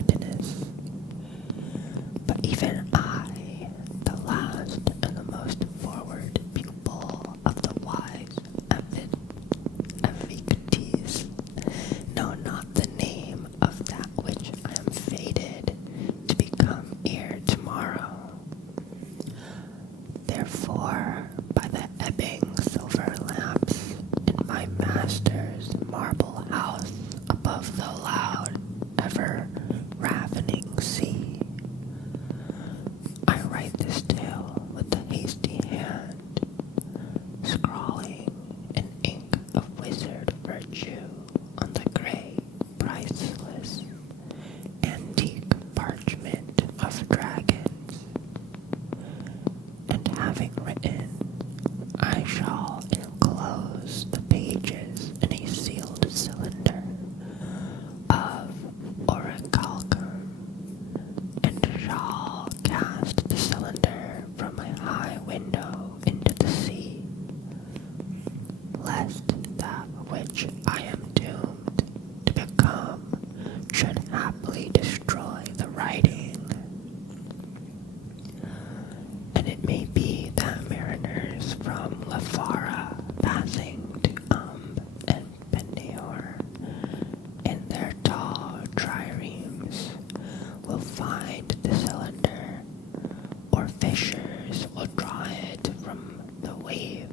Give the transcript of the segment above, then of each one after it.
readiness. But even I, the last and the most forward pupil of the wise evocates, know not the name of that which I am fated to become ere tomorrow. Therefore, by the ebbing silver lamps in my master's marble house above the loud, ever-ravening sea, I write this tale with a hasty hand, scrawling in ink of wizard virtue on the gray, priceless, antique parchment of dragons. And having written, I shall enclose the pages in a sealed cylinder of orichalcum, and shall cast the cylinder from my high window into the sea, lest that which I am doomed to become should haply destroy the writing. And it may be that mariners from Lafara passing to and Pendeor in their tall triremes will find the cylinder, or fishers will draw it from the wave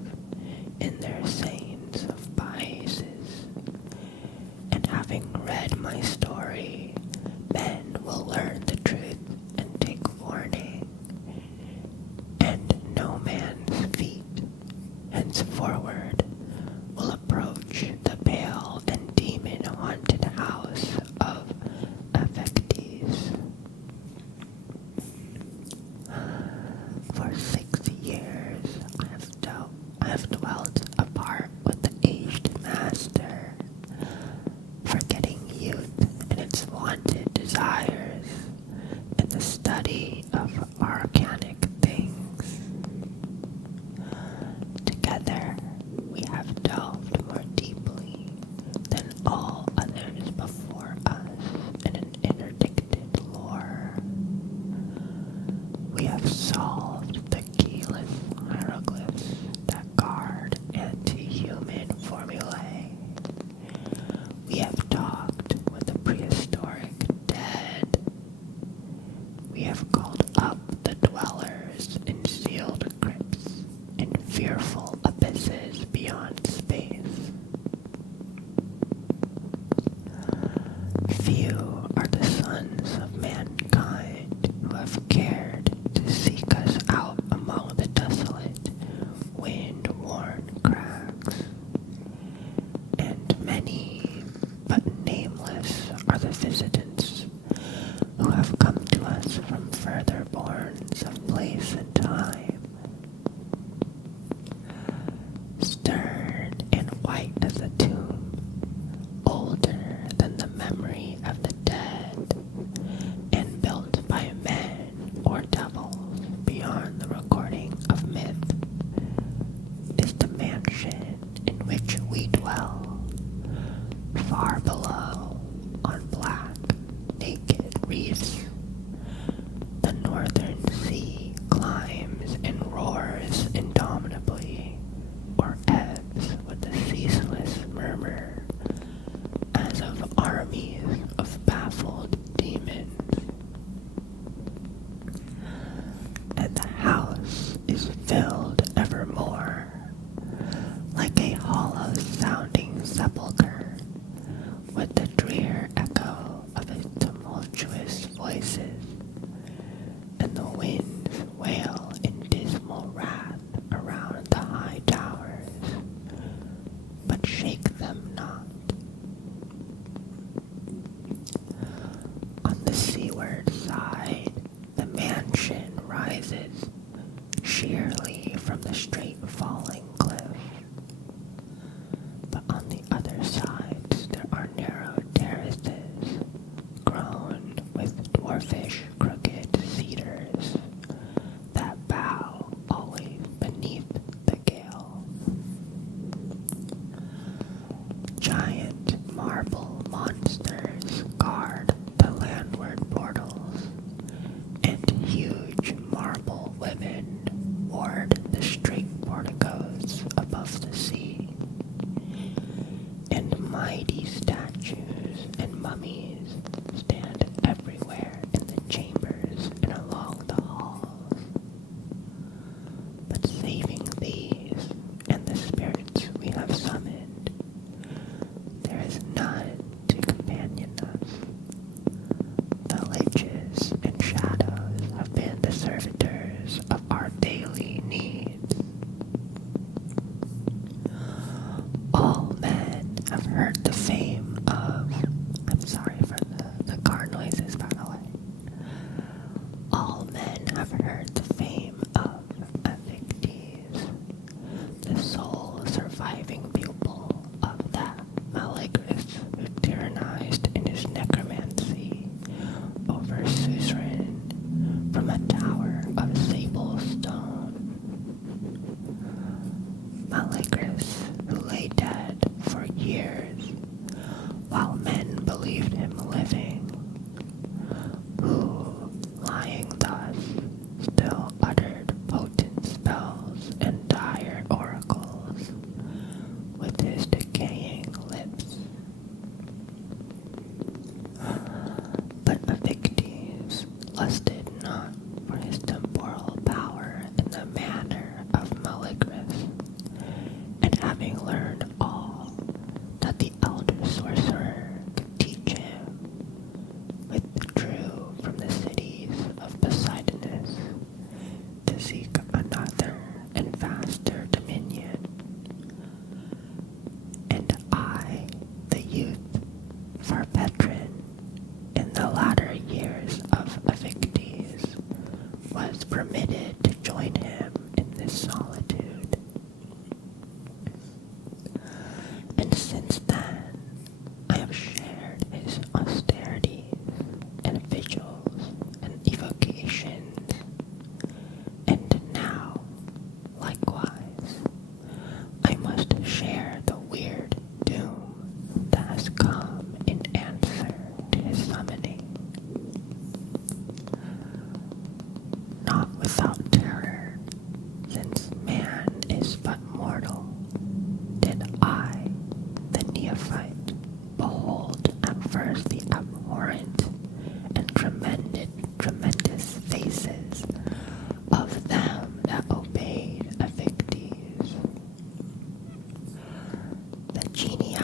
in their seines of biases. And having read my story, men will learn the truth and take warning, and no man's feet henceforward will approach the pale and demon-haunted house of Evocates. For 6 years I have dwelt apart with the aged master, forgetting youth and its wanted desires in the study of organic things. Together we have delved more deeply than all others before us in an interdicted lore. We have solved the keyless hieroglyphs that guard anti-human formulae. We have talked with the prehistoric dead. We have called up the dwellers in sealed crypts in fearful abysses beyond space. Few are the sons of mankind who have cared to seek us out among the desolate, wind-worn crags, and many, but nameless, are the visitants who have come to us from further bournes of place and time. Stern and white as a tomb, older than the memory of the dead, and built by men or devils beyond the recording of myth, is the mansion in which we dwell. Far below, on black, naked reefs, the northern sea climbs and roars indomitably, or ebbs with a ceaseless murmur, as of armies of baffled demons. And the house is filled evermore, like a hollow sounding sepulchre, with the drear echo of its tumultuous voices, and the winds wail in dismal wrath around the high towers, but shake them not. On the seaward side, the mansion rises sheerly from the straight falling cliff, but on the other sides there are narrow terraces grown with dwarfish crooked cedars that bow always beneath the gale. Giant marble monsters guard the landward lusted not for his temporal power in the manner of Meleagris, and having learned all that the elder sorcerer could teach him, withdrew from the cities of Poseidonus to seek another and vaster dominion. And I, the youth, for Petrin, in the latter years of Evictes, was permitted to join him in this solitude. And since then, I have shared his austerities and vigils and evocations, and now, likewise, I must share the weird doom that has come in answer to his summoning. Not without terror, since man is but mortal, did I, the neophyte, behold at first the abhorrent and tremendous faces of them that obeyed Evictes, the genii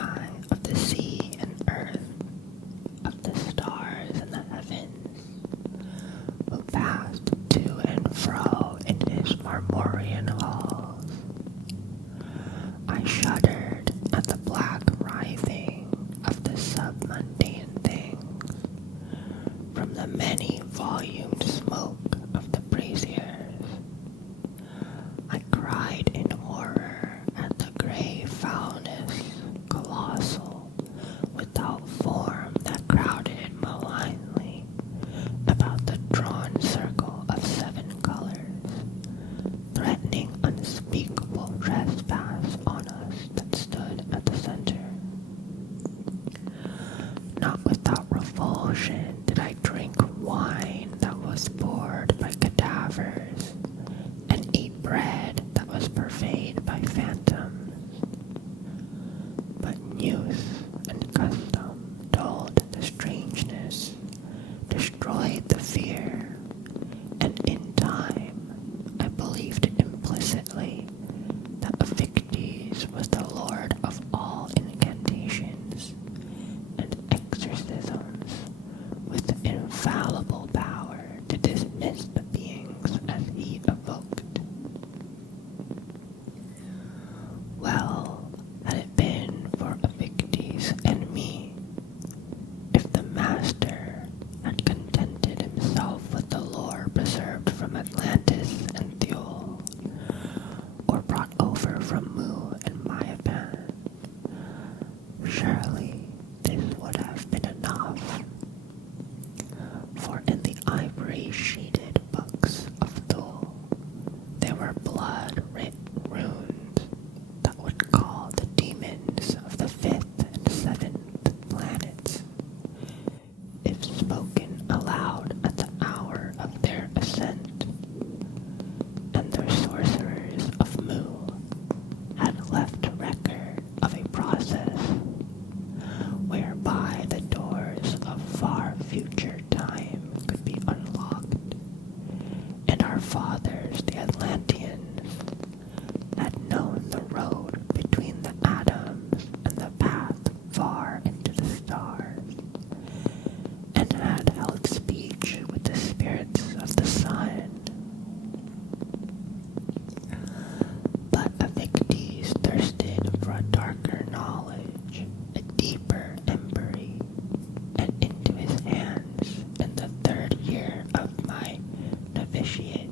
of the sea and earth, of the stars and the heavens, who passed to and fro in his marmorean halls. I shuddered at the black writhing of the submundane things, from the many-volumed smoke of the braziers. I cried in horror at the grey foulness, colossal, without form, that crowded malignly about the drawn circle of 7 colors, threatening unspeakable trespass on us that stood at the center. Not without revulsion did I drink wine that was poured by cadavers, and eat bread that was purveyed by phantoms. But use and custom dulled the strangeness, destroyed the fear, and in time I believed implicitly that Evictes was the lord of all incantations and exorcisms, with infallible power to dismiss the beings as he evoked. Well, had it been for Evictes and me, if the master had contented himself with the lore preserved from Atlantis and Thule, or brought over from Mu and Mayapan, surely this would have been enough. For in the ivory-sheeted books of Thule, there were blood-writ runes that would call the demons of the 5th and 7th planets, if spoken aloud at the hour of their ascent, and their sorcerers of Mu had left record of a process whereby the doors of far future time could be unlocked, and our fathers, the Atlanteans, had known the road between the atoms and the path far into the stars, and had held speech with the spirits of the sun. But Evictes thirsted for a darker knowledge, a deeper empery, and into his hands in the 3rd year of my novitiate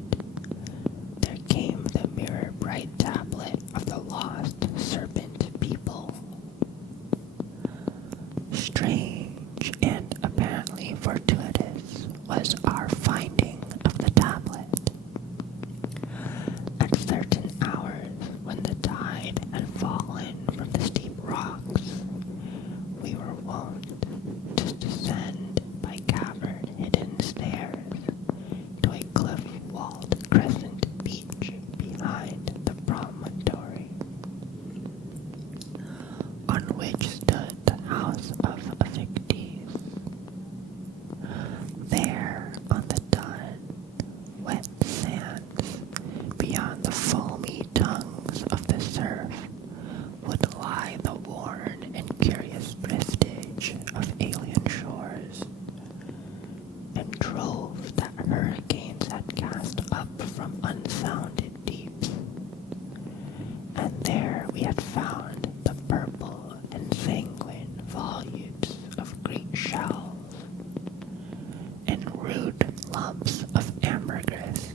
trove that hurricanes had cast up from unsounded deeps. And there we had found the purple and sanguine volutes of great shells, and rude lumps of ambergris,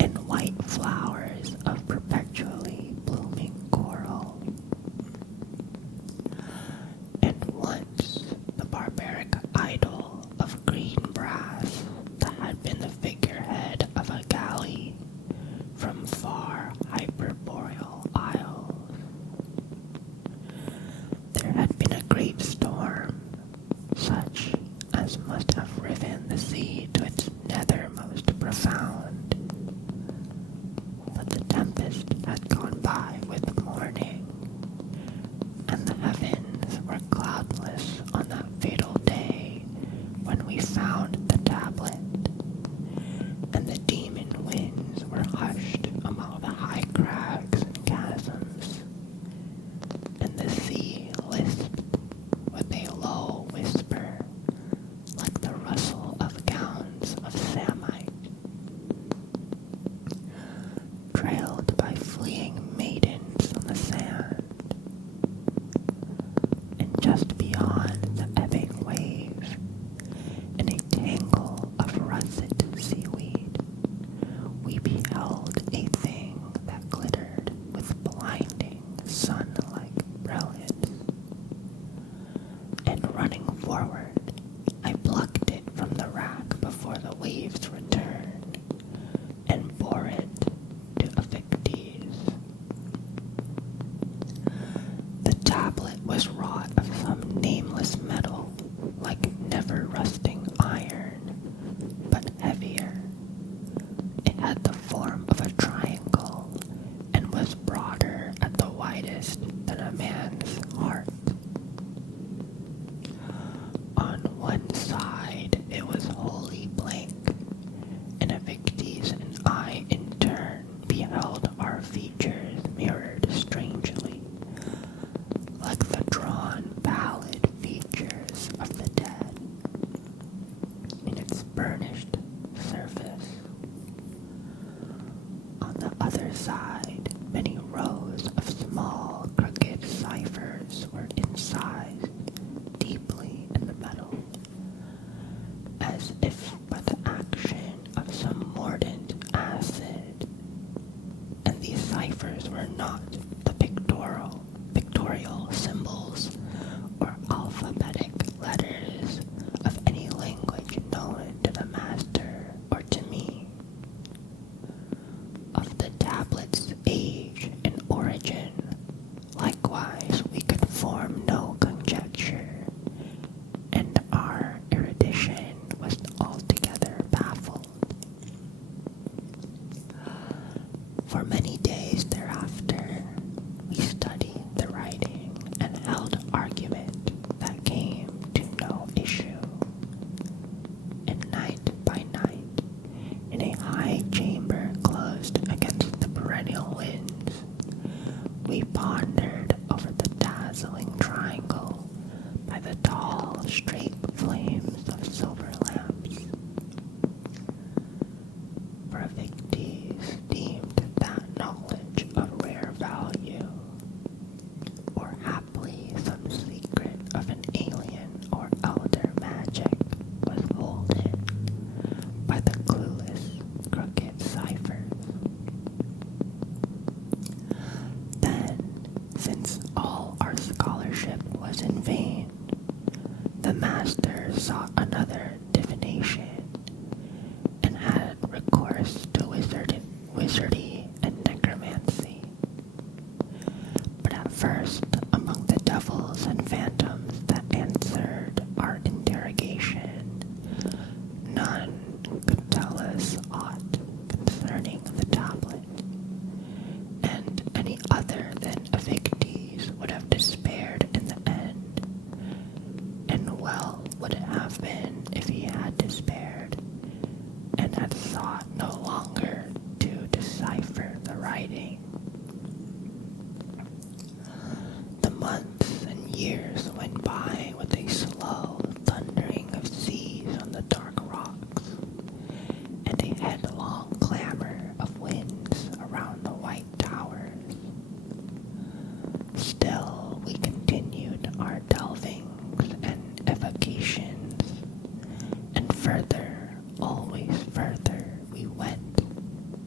and white flowers of perpetually blooming coral. And once the barbaric idol of green brass that had been the figurehead of a galley from far hyperboreal isles. There had been a great storm, such as must have riven the sea to its nethermost profound. But the tempest had gone by with morning, and the heavens were cloudless on that fatal day when we found the tablet, and the demon winds were hushed among the high crags and chasms, and the sea lisped with a low whisper like the rustle of gowns of samite, trailed by fleeing maidens on the sand. And just beyond the ebbing wave, in a tangle of russet seaweed, we beheld a thing that glittered with blinding sun-like brilliance. And running forward, I plucked it from the rack before the waves returned, and bore it to Epictetus. The tablet was wrought of some nameless metal, like never-rusting iron, but heavier. It had the form of a triangle, and was broader at the widest than a man's heart. On one side it was wholly blank, and Epictetus and I in turn beheld our features mirrored strangely, like the drawn, pallid features of the dead, in its burnished surface. On the other side, many rows of small, crooked ciphers were incised deeply in the metal, as if by the action of some mordant acid, and these ciphers were not the pictorial symbols or alphabetic letters of any language known to the master or to me. Of the tablet's age and origin, likewise, we could form no conjecture, and our erudition was altogether baffled. For many days thereafter, we studied the writing and held argument that came to no issue. And night by night, in a high chamber closed against the perennial winds, we pondered over the dazzling triangle by the tall, straight flames of silver lamps. For Epictetus deemed that knowledge of rare value, or haply some secret of an alien or elder magic was holden by the clueless, crooked ciphers. Then, since all our scholarship was in vain, the master sought another divination, and had recourse to wizardry and necromancy. But at first, among the devils and phantoms that answered our interrogation, none could tell us aught concerning the tablet, and any other than Epictetus would have despaired in the end, and well would it have been if he had despaired, and had sought no longer to decipher the writing. The months and years went by with a slow thundering of seas on the dark rocks, further, always further, we went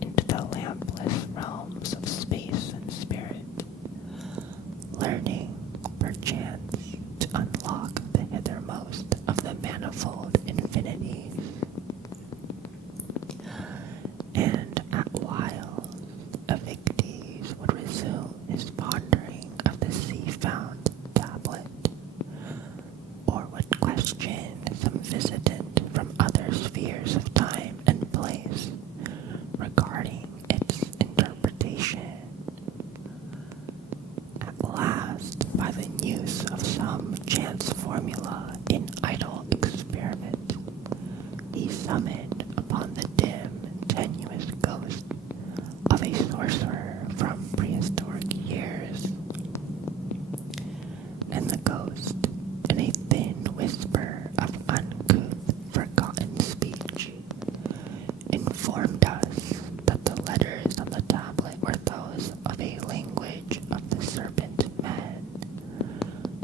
into the lampless realms of space and spirit, learning, perchance, to unlock the hithermost of the manifold infinities. And at whiles, Evictes would resume his pondering of the sea-found tablet, or would question some visitant from other spheres of time and place regarding its interpretation. At last, by the use of some chance formula in idle experiment, he summoned upon the dim, tenuous ghost of a sorcerer from prehistoric years. And the ghost, in a thin whisper of uncouth, forgotten speech, informed us that the letters on the tablet were those of a language of the serpent men,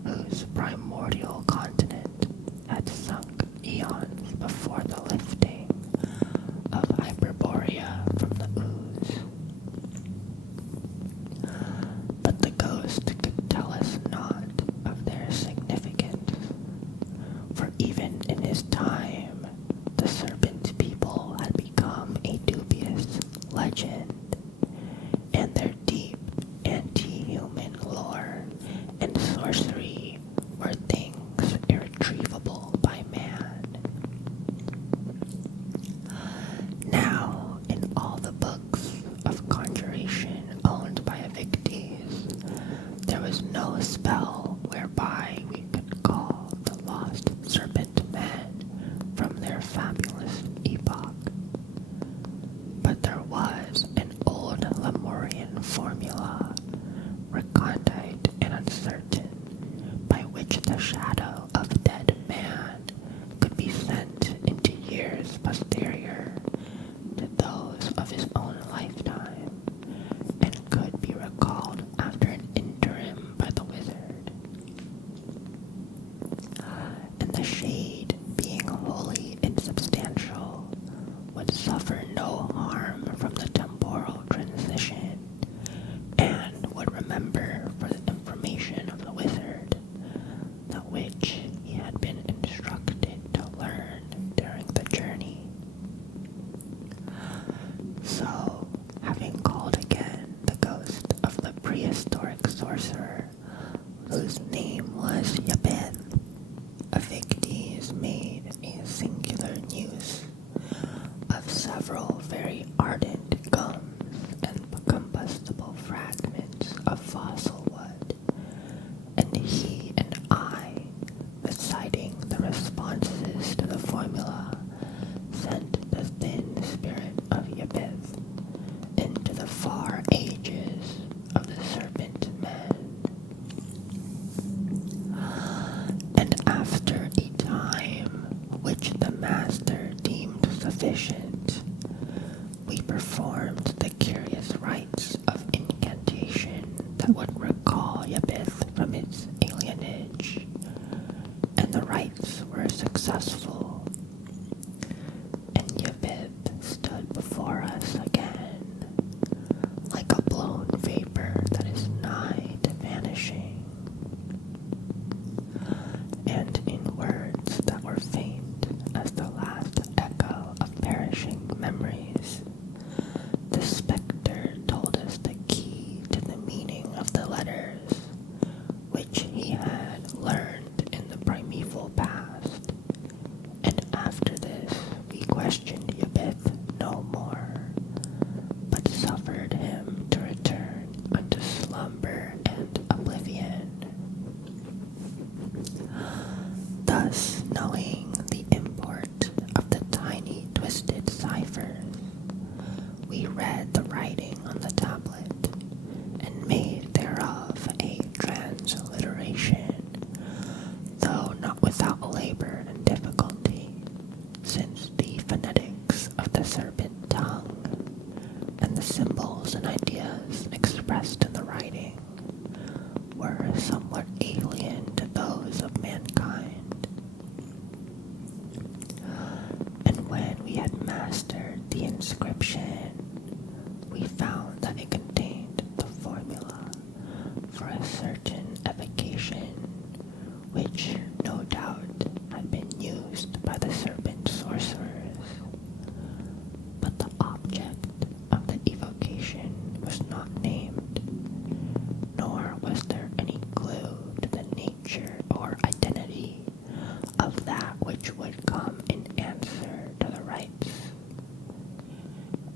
whose primordial continent had sunk eons before the lifting of Hyperborea from the ooze. But the ghost could tell us not of their significance, for even in his time, the serpent people had become a dubious legend, and their deep anti-human lore and sorcery were things irretrievable by man. Now, in all the books of conjuration owned by Evictes, there was no spell whereby we could call the lost serpent men from their fabulous epoch. But there was an old Lemurian formula, recondite and uncertain, by which the shadow of dead man could be sent into years posterior to those of his own lifetime, and could be recalled after an interim by the wizard. And the shade, being wholly insubstantial, would suffer no harm from the temporal transition, and would remember for the information of the wizard that which he had been instructed to learn during the journey. So, having called again the ghost of the prehistoric sorcerer, whose name was Yabeth, Evictes made a singular use of several very ardent gums and combustible fragments of fossil wood, and he and I, reciting the responses to the formula, sent the thin spirit of Yabeth into the far ages of the serpent men. And after a time which the master deemed sufficient, we performed the curious rites of incantation that would recall Yabeth from its alienage, and the rites were successful, and Yabeth stood before us again, like a blown vapor that is nigh to vanishing. And in words that were faint as the last echo of perishing memories, the spectre told us the key to the meaning of the letters, which he had learned in the primeval past. And after this, we questioned Yabeth no more, but suffered him to return unto slumber and oblivion. Thus, knowing the import of the tiny twisted ciphers, we read the writing on the tablet, and made thereof a transliteration, though not without labor and difficulty, since the phonetics of the serpent tongue, and the symbols and ideas expressed in the writing, were somewhat alien to those of mankind. mastered the inscription, we found that it contained the formula for a certain evocation, which no doubt had been used by the serpent sorcerers. But the object of the evocation was not named, nor was there any clue to the nature or identity of that which would come in answer to the rites.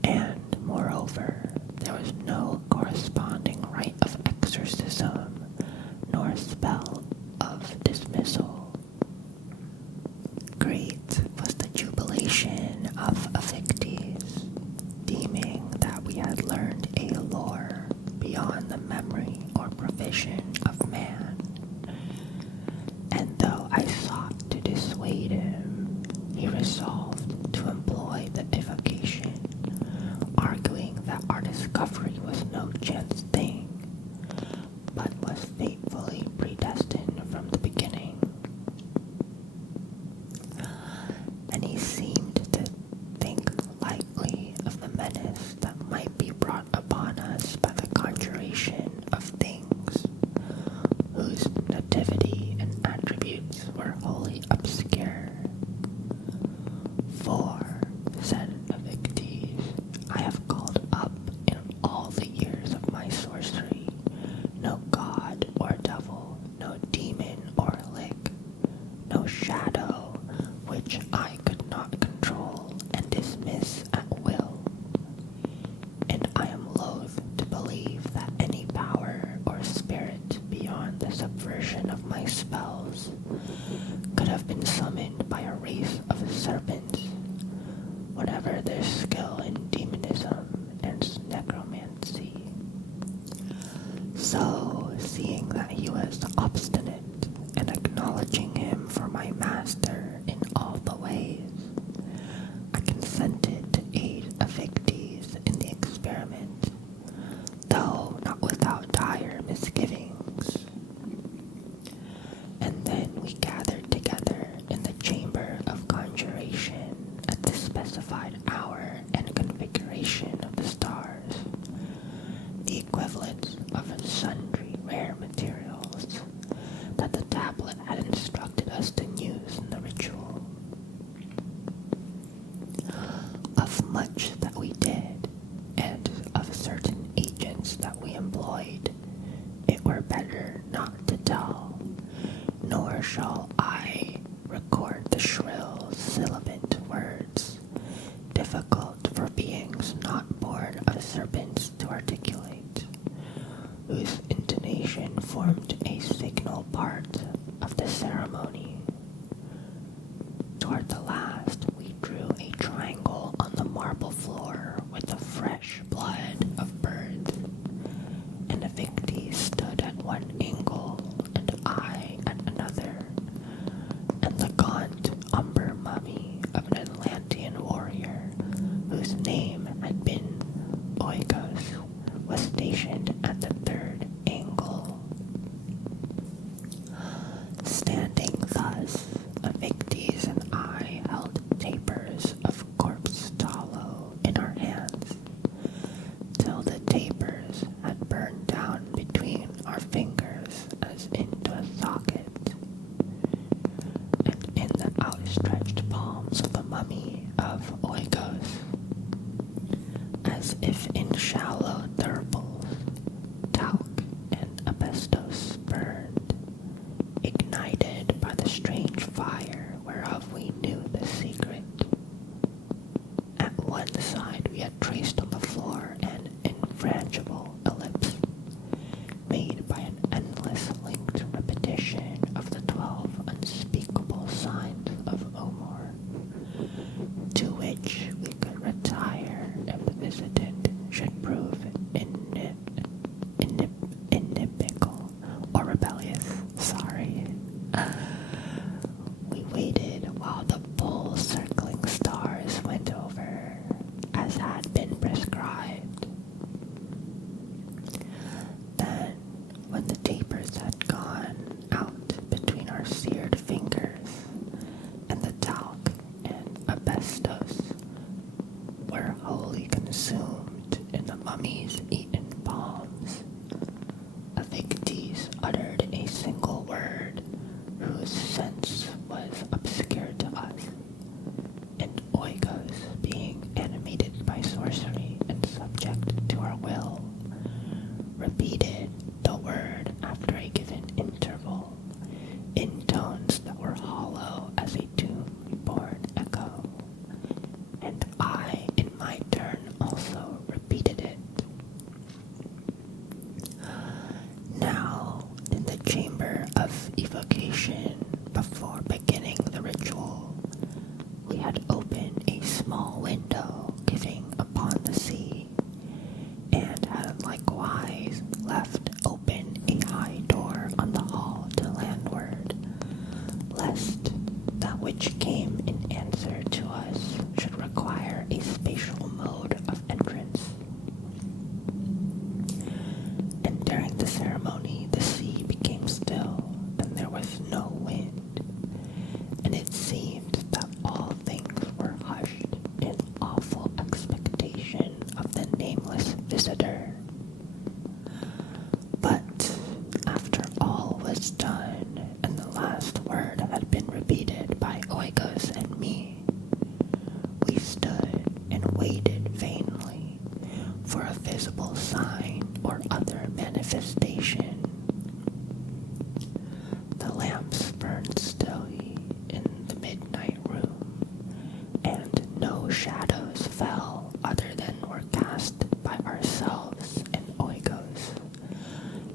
And, moreover, there was no corresponding rite of exorcism, nor spell of dismissal. Great was the jubilation of Evictes, deeming that we had learned a lore beyond the memory or provision of man. And though I sought to dissuade him, he resolved to employ the evocation, arguing that our discovery was no chance thing, but was fatefully predestined from the beginning. And he seemed to think lightly of the menace that might be brought upon us by the conjuration of things whose nativity and attributes were wholly obscure. For, said Evictes, I have called up in all the years of my sorcery no god or devil, no demon or lick, no shadow which I could not control and dismiss at will. And I am loath to believe that any power or spirit beyond the subversion of my spells could have been summoned by a race of serpents, whatever their skill in demonism and necromancy. So, seeing that he was obstinate, and acknowledging him for my master in all the ways, I consented to aid Evictes in the experiment, though not without dire misgivings. And then we gathered together in the chamber of conjuration at the specified hour and configuration of the stars, the equivalent of sundry rare materials that the tablet had instructed us to use in the ritual. Of much that we did, and of certain agents that we employed, it were better not to tell, nor shall I record the shrill, sibilant words, difficult for beings not born of serpents to articulate, whose intonation formed a signal part of the ceremony. Toward the last, we drew a triangle on the marble floor with the fresh blood of birds, and Evictes stood at one angle and I at another, and the gaunt umber mummy of an Atlantean warrior, whose name had been Oikos, was stationed at the third angle. Standing thus, Evictes and I held tapers of corpse tallow in our hands, till the tapers had burned down between our fingers as into a socket, and in the outstretched palms of the mummy of Oikos, as if in shallow thurbles, talc and asbestos burned, ignited by the strange fire whereof we knew the secret. At one side we had traced on the floor an infrangible ellipse, made by an endless linked repetition of the 12 unspeakable signs of Omar, to which we could retire if the visitant should prove inimical or rebellious. We waited while the full circling stars went over, as had been prescribed. Then, when the tapers had gone out between our seared fingers, and the talc and asbestos were wholly consumed in the mummy's eaten palms. Evictees uttered a single word whose sense was obscure to us, and Oikos, being animated by sorcery and subject to our will, repeated the word after a given interval, in tones that were hollow as a tomb-born echo, and I, in my turn, also repeated it. Now, in the chamber of evocation, before beginning the ritual, we had opened a small window giving upon the sea, and had likewise left open a high door on the hall to landward, lest that which came in answer to us should require a spatial mode of entrance. And during the ceremony the sea became still, and there was no wind, and it seemed that all things were hushed in awful expectation of the nameless visitor. But after all was done, and the last word had been repeated by Oikos and me, we stood and waited vainly for a visible sign or other manifestation. The lamps burned stilly in the midnight room, and no shadows fell other than were cast by ourselves and Oikos,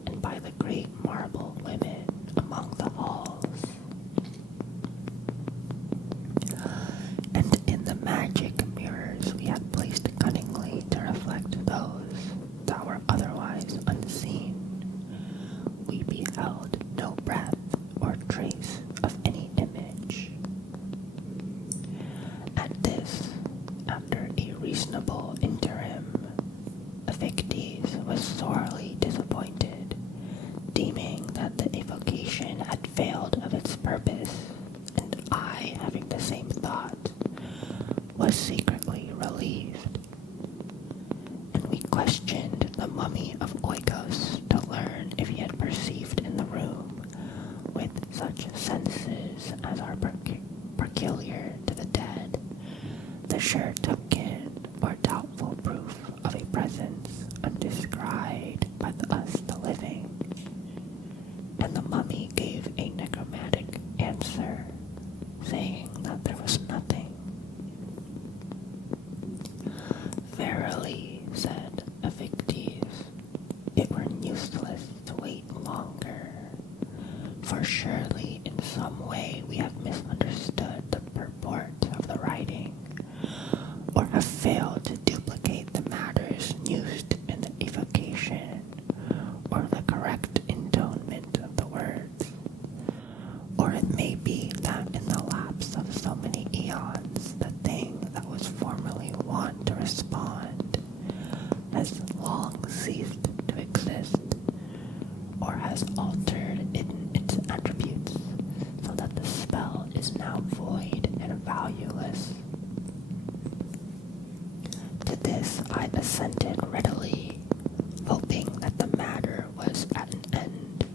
and by the great marble women among the halls. And in the magic mirrors we had placed cunningly to reflect those that were otherwise unseen, we beheld no breath or trace of any image. At this, after a reasonable interim, Evictes was sorely disappointed, deeming that the evocation had failed of its purpose, and I, having the same thought, was secretly relieved. And we questioned the mummy of Oikos to learn if he had perceived in the room, with such senses as are peculiar to the dead, the sure token or doubtful proof of a presence undescried by us the living. And the mummy gave a necromantic answer, saying that there was nothing. Verily, said Evictes, it were useless to wait longer, for surely in some way we have misunderstood the purport of the writing, or have failed to duplicate the matters used in the evocation, or the correct intonement of the words. Or it may be that in the lapse of so many eons, the thing that was formerly wont to respond has long ceased to exist, or has altered in its attributes, so that the spell is now void and valueless. To this I assented readily, hoping that the matter was at an end.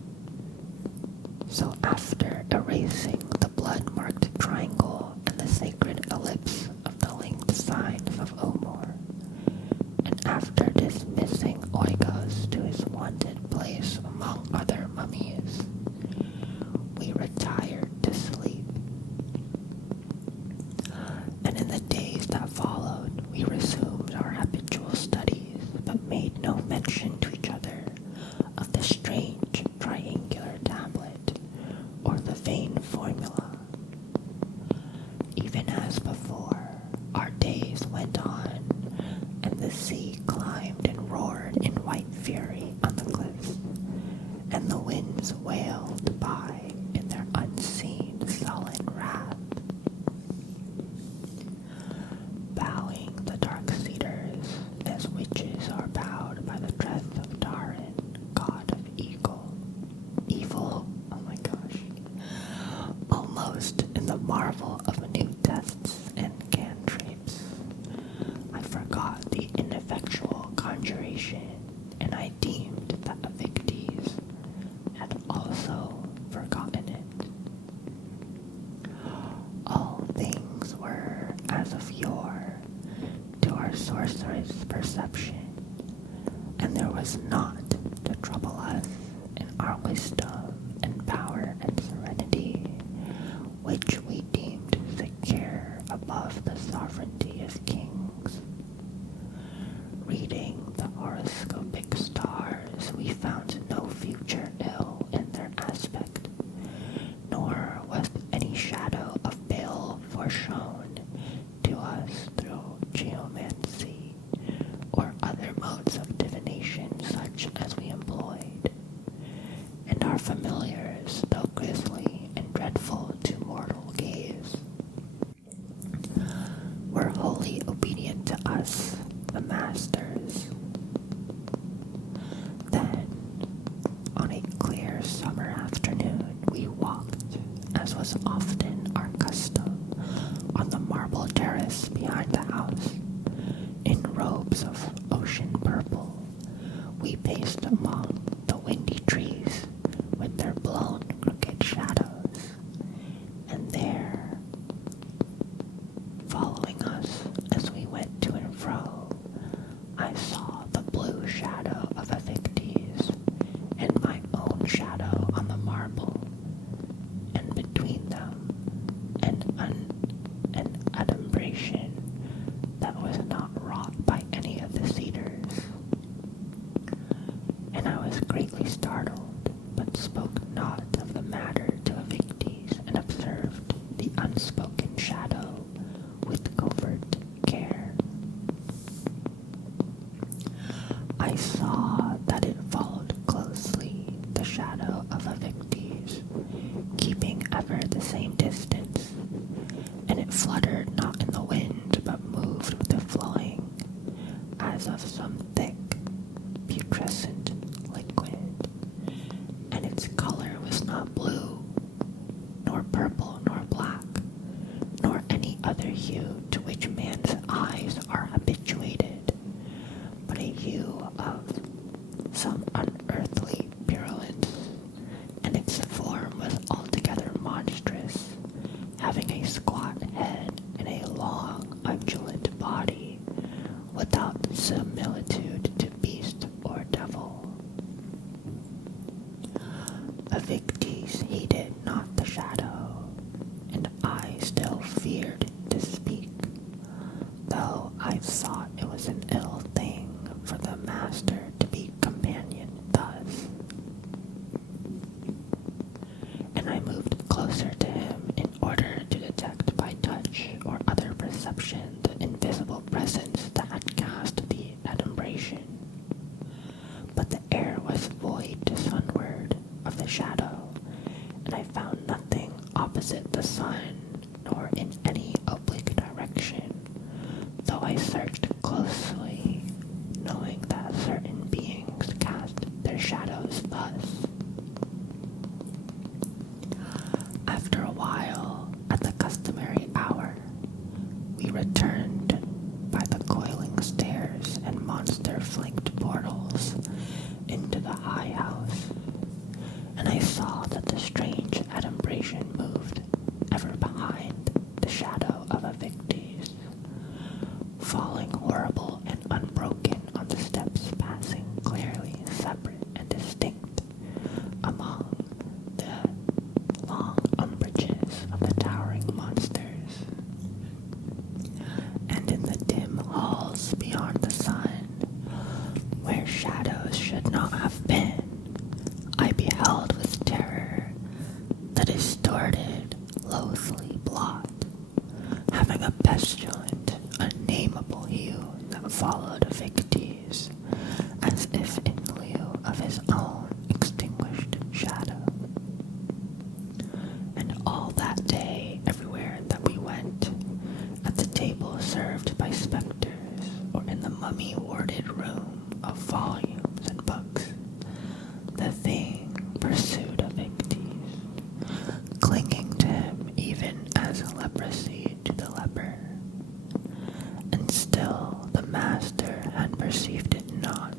So after erasing the blood-marked triangle and the sacred ellipse of the linked signs of Omor, and after dismissing Oikos to his wonted place among other mummies, we retired to sleep. And in the days that followed, we resumed our habitual studies, but made no mention to each other of the strange triangular tablet or the vain formula. Even as before, our days went on door to our sorceress perception, and there was naught to trouble us in our wisdom and power and serenity, which we deemed secure above the sovereignty of kings. Reading the horoscopic stars, we found no future ill in their aspect, nor was any shadow of bale foreshown to us through geomancy or other modes of divination such as we employed, and our familiars, though grisly and dreadful to mortal gaze, were wholly obedient to us, the masters. Then, on a clear summer afternoon, we walked, as was often our custom, on the marble terrace behind the house. In robes of ocean purple, we paced among the windy trees with their blown crooked shadows, and there, following us as we went to and fro, I saw the blue shadow of Evictes and my own shadow on the marble, and between them an adumbration that was not wrought by any of the cedars. And I was greatly startled, but spoke not of the matter to Evictes, and observed the unspoken shadow with covert care. I saw that it followed closely the shadow of Evictes, keeping ever the same distance, and it fluttered not in the wind, but moved with the flowing, as of some thick, putrescent liquid, and its color was not blue, nor purple, nor black, nor any other hue to which man's eyes are habituated, but a hue of some unearthly purulence, and its form was altogether monstrous, having a squat head and a long, undulate body, without similitude to beast or devil. Evictes heeded not the shadow, and I still feared to speak, though I thought it was an ill thing for the master to be companioned thus. And I moved closer to him in order to detect by touch or other perception the invisible presence that had cast the adumbration. But the air was void to sunward of the shadow, and I found nothing opposite the sun, nor in any oblique direction, though I searched closely, knowing that certain beings cast their shadows thus. After a while, at the customary hour, we returned by the coiling stairs and monster-flanked portals into the high house, and I saw that the strange adumbration moved ever behind the shadow of Evictes, falling horrible and unbroken on the steps, passing clearly separate and distinct among the long umbrages of the towering monsters. And in the dim halls beyond the sun, where shadows should not have been, I beheld with terror the distorted, loathly blot, having a pestilent, unnameable hue that followed Evictes, as if in lieu of his own extinguished shadow. And all that day, everywhere that we went, at the table served by specters, or in the mummy-warded room of volumes and books, the thing pursued Evictes, clinging to him even as leprosy to the leper. And still the master had perceived it not,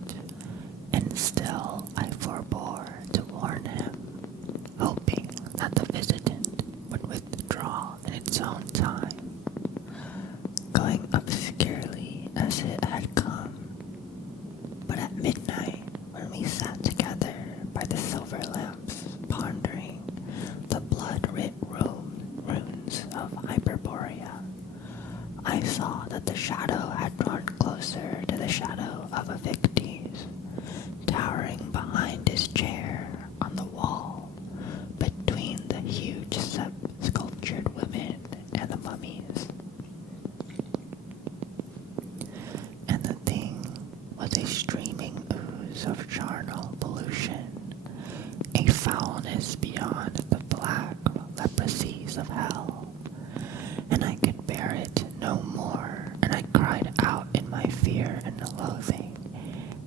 and still I forbore to warn him, hoping that the visitant would withdraw in its own time, going shadow had drawn closer to the shadow of Evictes, towering behind his chair on the wall between the huge sculptured women and the mummies. And the thing was a streaming ooze of charnel pollution, a foulness beyond the black leprosies of hell. And I could bear it no more, and I cried out in my fear and loathing,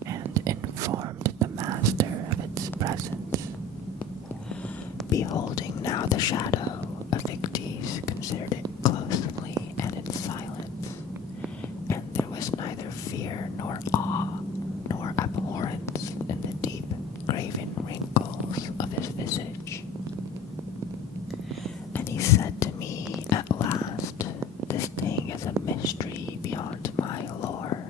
and informed the master of its presence. Beholding now the shadow, Evictes considered it closely and in silence, and there was neither fear nor awe, nor abhorrence in the deep graven wrinkles of his visage. And he said to me at last, "This thing is a mystery beyond my lore,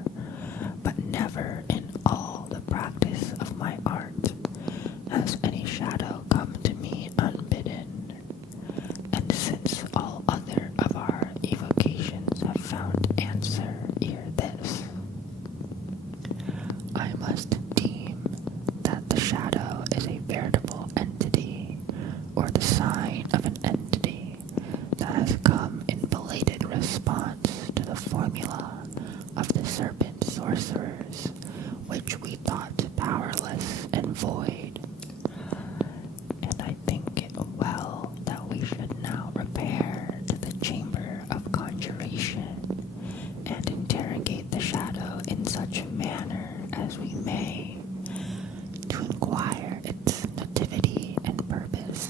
but never in all the practice of my art has any shadow come to me unbidden. And since all other of our evocations have found answer ere this, I must deem that the shadow is a veritable entity, or the sign of an entity that has come in belated response to the formula of the serpent sorcerers, which we thought powerless and void. And I think it well that we should now repair to the chamber of conjuration, and interrogate the shadow in such a manner as we may, to inquire its nativity and purpose."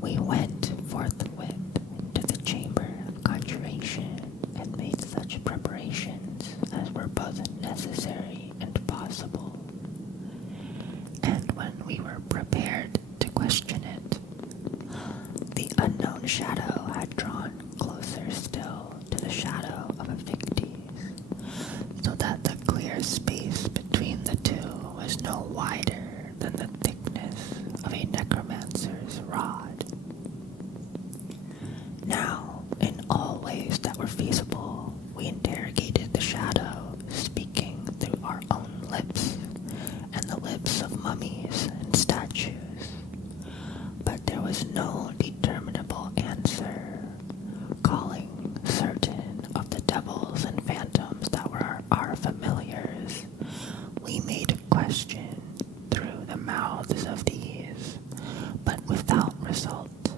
We went forthwith into the chamber of conjuration, and made such preparations as were both necessary and possible. And when we were prepared to question it, the unknown shadow had drawn closer still to the shadow of Evictes, so that the clear space between the two was no wider than the thickness of a necromancer's rod. Now, in all ways that were feasible, we interrogated the shadow, speaking through our own lips and the lips of mummies and statues. But there was no determinable answer. Calling certain of the devils and phantoms that were our familiars, we made question through the mouths of these, but without result.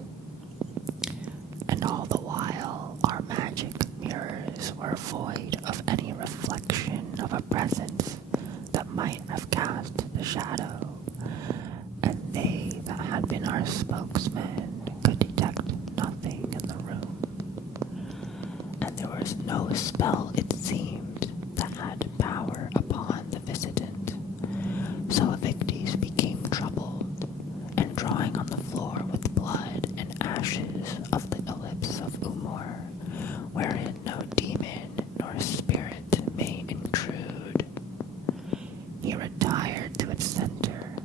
And all the while our magic mirrors were void of any reflection of a presence that might have cast the shadow, and they that had been our spokesmen could detect nothing in the room. And there was no spell, it seemed, that had power upon the visitant. So Evictes became troubled, and drawing on the floor with blood and ashes of the ellipse of Umor, wherein no demon nor spirit may intrude, he retired to its center.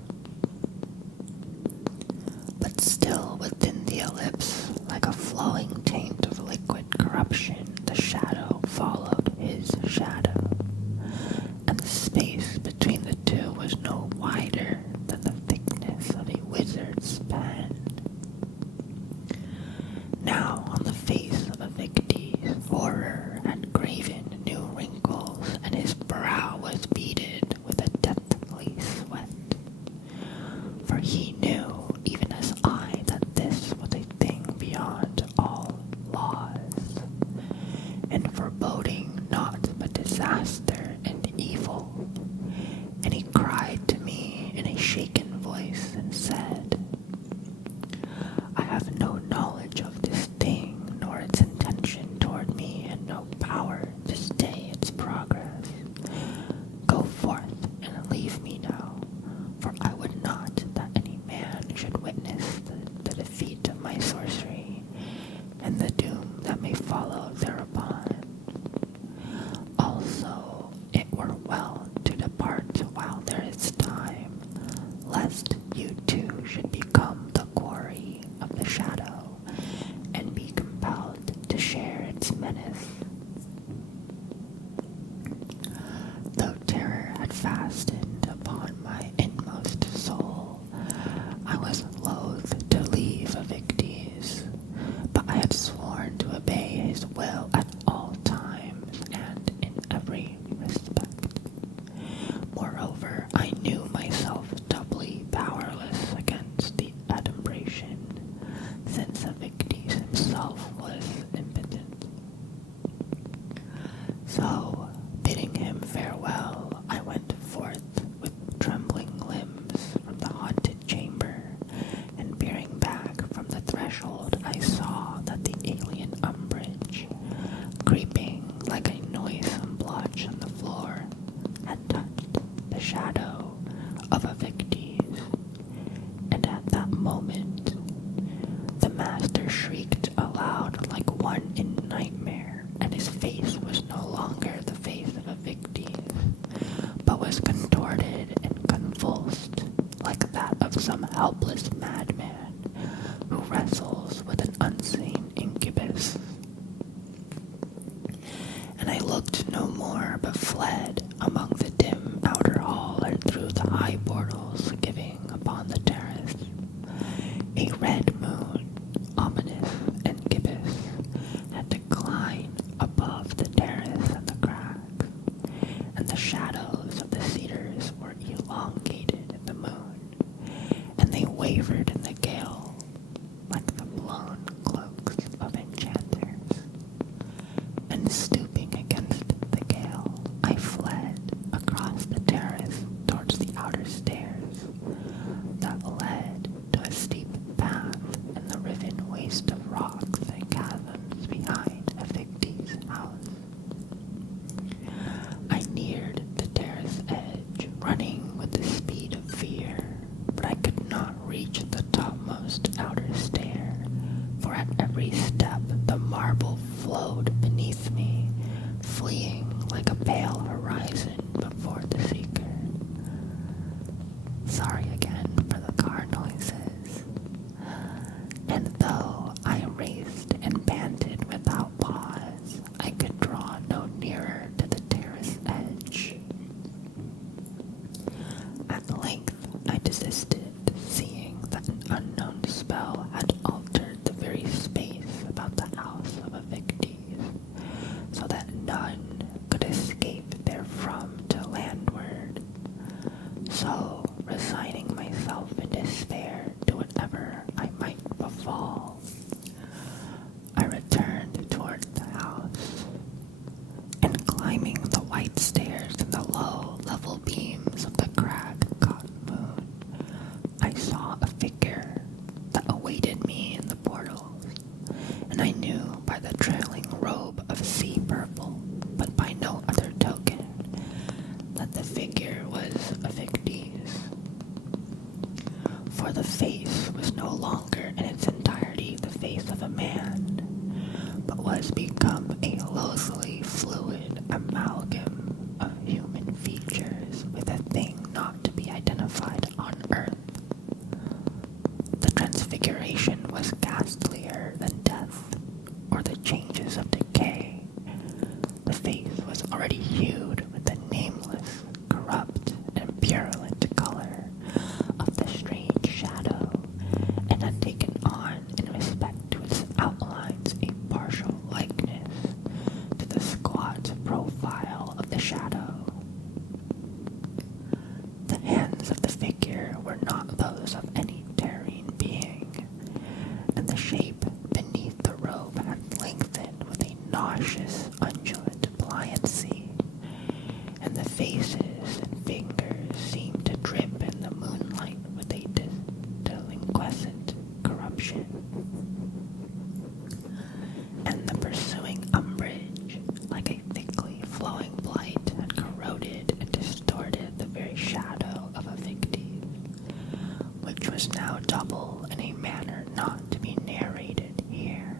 But still within the ellipse, like a flowing taint of liquid corruption, the shadow followed his shadow, and the space between the two was no wider than the thickness of a wizard's pen. Now on the face of Evictes, horror had graven new wrinkles, and his brow was beaded with a deathly sweat. For he knew, even as I, that this was a thing beyond all laws, and foreboding naught but disaster and evil. And he cried to me in a shaken voice and said, "I have no knowledge of this thing, nor its intention toward me, and no power to stay its progress. Go forth and leave me now, for I would not that any man should witness the defeat of my sorcery, and the doom that may follow thereupon. Also, fastened upon my inmost soul. I was loath to leave Evictes, but I had sworn to obey his will at all times and in every respect. Moreover, I knew myself doubly powerless against the adumbration, since Evictes himself was impotent. So, bidding him farewell, I went forth with trembling limbs from the haunted chamber, and peering back from the threshold, I saw that the alien umbrage, creeping like a noisome blotch on the floor, had touched the shadow of Evictes, and at that moment, the master shrieked aloud like one in nightmare, and his face was no longer the face of Evictes, but was contorted and convulsed like that of some helpless madman who wrestles with an unseen incubus. And I looked no more, but fled among the dim outer hall and through the high portals giving upon the terrace. A red moon, ominous and gibbous, had declined above the terrace and the crags, and the shadows of the cedars were elongated in the moon, and they wavered in the gale like the blown cloaks of enchanters. And stooping against the gale, I fled across the terrace towards the outer stairs that led to a steep path in the riven waste of rocks and chasms behind Evictes' house. I neared the terrace edge, running with the speed of fear, but I could not reach the topmost outer stair, for at every step the marble flowed beneath me, fleeing like a pale horizon before the seeker. Sorry again for the car noises. And though I raced and panted without pause, I could draw no nearer to the terrace edge. At length I desisted, seeing that an unknown spell had altered the very space about the house of Evictes, so that none could escape therefrom to landward. So, resigning myself in despair to whatever I might befall, I returned toward the house, and climbing the white stairs and the low, level beams of the crag-caught moon, I saw a figure that awaited me in the portals, and I knew by the trailing robe of sea purple, but by no other token, that the figure was Evictes. For the face was no longer in its entirety the face of a man, but was become a loathly fluid amalgam of human features with a thing not to be identified on earth. The transfiguration was ghastlier than death, or the changes of decay. The face was already hued with the nameless, corrupt, and purulent color of the strange shadow, and had taken on, in respect to its outlines, a partial likeness to the squat profile of the shadow. The hands of the figure were not those of any terrene being, and the shape beneath the robe had lengthened with a nauseous, undulant pliancy, and the faces and fingers seemed to drip in the moonlight with a delinquescent corruption. And the pursuing umbrage, like a thickly flowing blight, had corroded and distorted the very shadow of Evictes, which was now double in a manner not to be narrated here.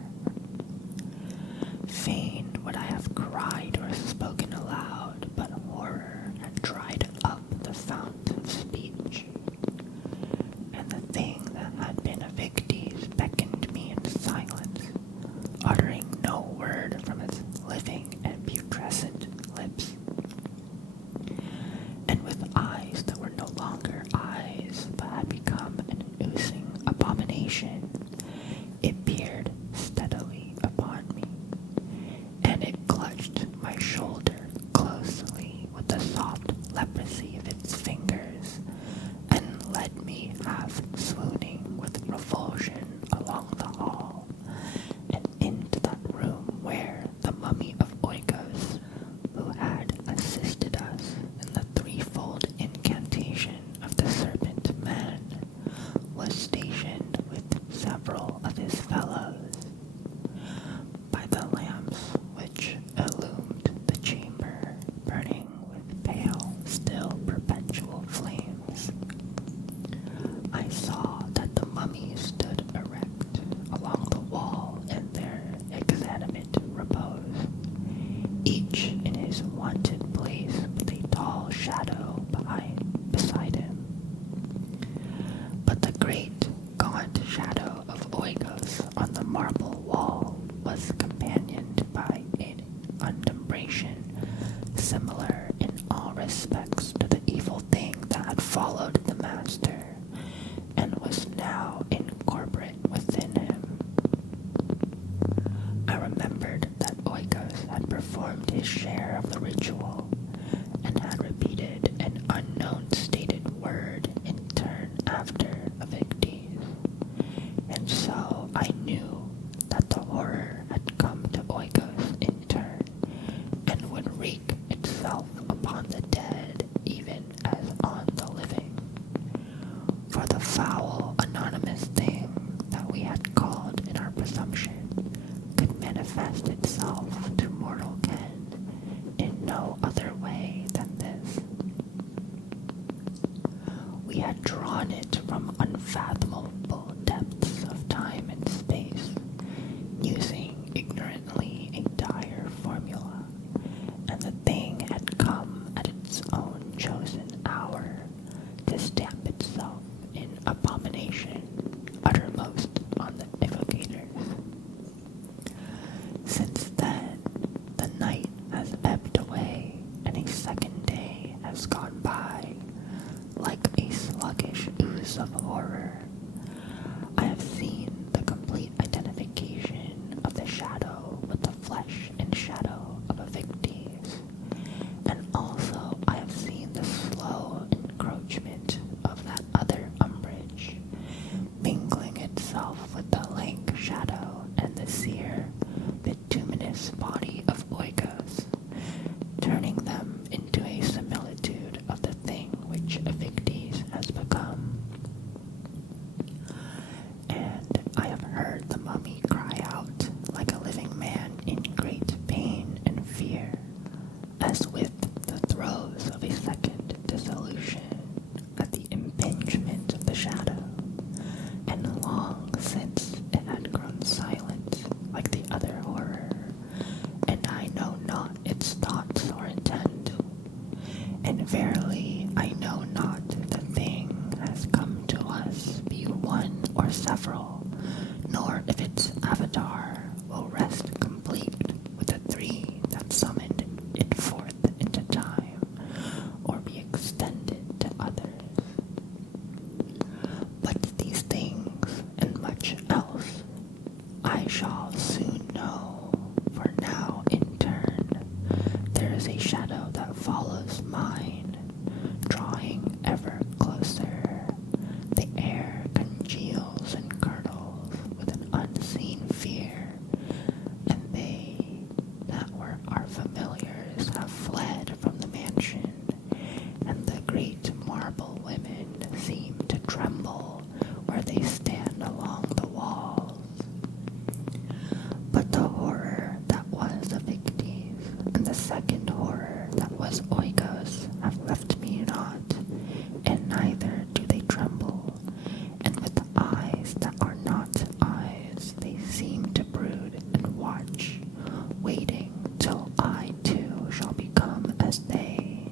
Fain would I have cried or spoken aloud, but horror had the mummy of Oikos, who had assisted us in the threefold incantation of the serpent man, was stationed with several of his fellows. By the lamps which illumined the chamber, burning with pale, still perpetual flames, I saw that the mummies stood erect along the wall in their exanimate repose, each in his wonted place with a tall shadow beside him. But the great, gaunt shadow of Oikos on the marble wall was companioned by an adumbration similar in all respects to the evil thing that had followed the master, and was now incorporate within him. I remembered that Oikos had performed his share of the ritual, and had repeated an unknown stated word in turn after Evictes, and so I knew that the horror had come to Oikos in turn, and would wreak itself upon the dead even as on the living. For the foul, anonymous thing that we had called in our presumption could manifest itself to mortal ken in no other way than this. We had drawn it from unfathomable depths of time and space, using ignorantly a dire formula, and the thing had come at its own chosen hour to stamp itself in abomination uttermost on the evocators. Since then, the night has ebbed away, and a second day has gone by, like a sluggish ooze of horror. I have seen the complete identification of the shadow with the flesh and shadow of Evictes, and also I have seen the slow encroachment of that other umbrage, mingling itself with the lank shadow and the sere, bituminous body of Oikos, turning them into a similitude of the thing which Evictes has become. And I have heard the mummy cry out like a living man in great pain and fear, as with the throes of a second dissolution at the impingement of the shadow, and long since it had grown silent like the other horror, and I know not its thoughts or intent. And verily I know not if the thing has come to us, be one or several, nor if its avatar will rest complete with the three that summoned it forth into time, or be extended to others. But these things, and much else, I shall soon know, for now in turn there is a shadow that follows mine, drawing ever closer. The air congeals and curdles with an unseen fear, and they that were our familiars have fled from the mansion, and the great marble women seem to tremble where they stand along the walls. But the horror that was Evictes, and the second horror that was Oikos, have left me not, and neither do they tremble, and with eyes that are not eyes they seem to brood and watch, waiting till I too shall become as they,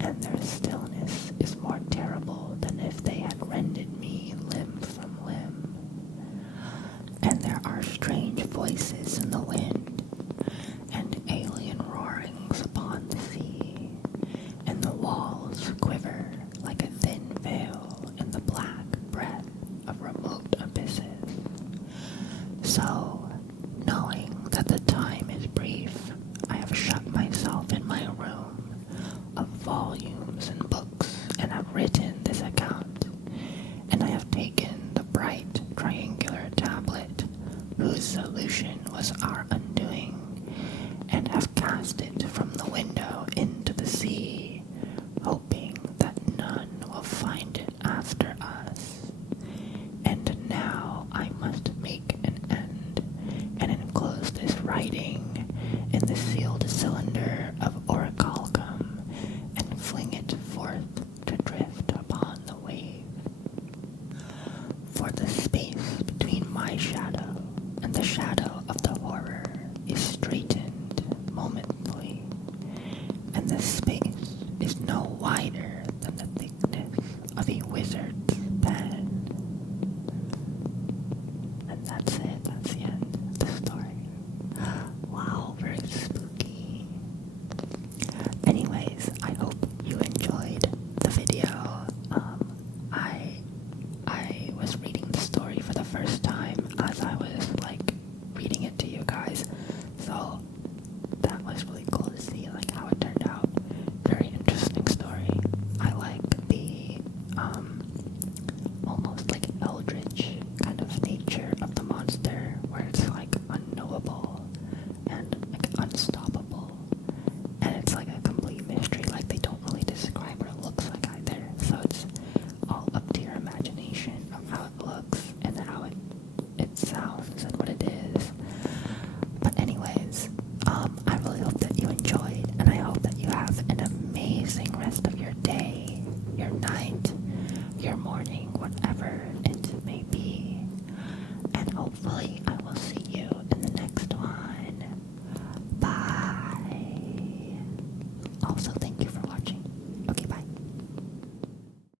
and their stillness is more terrible than if they had rended me limb from limb. And there are strange voices in the wind, and alien roarings upon the sea, and the walls quiver like a thin veil in the black breath of remote abysses. So, knowing that the time is brief, I have shut myself in my room of volumes and books, and have written this account, and I have taken the bright triangular tablet, whose solution was our undoing, lasted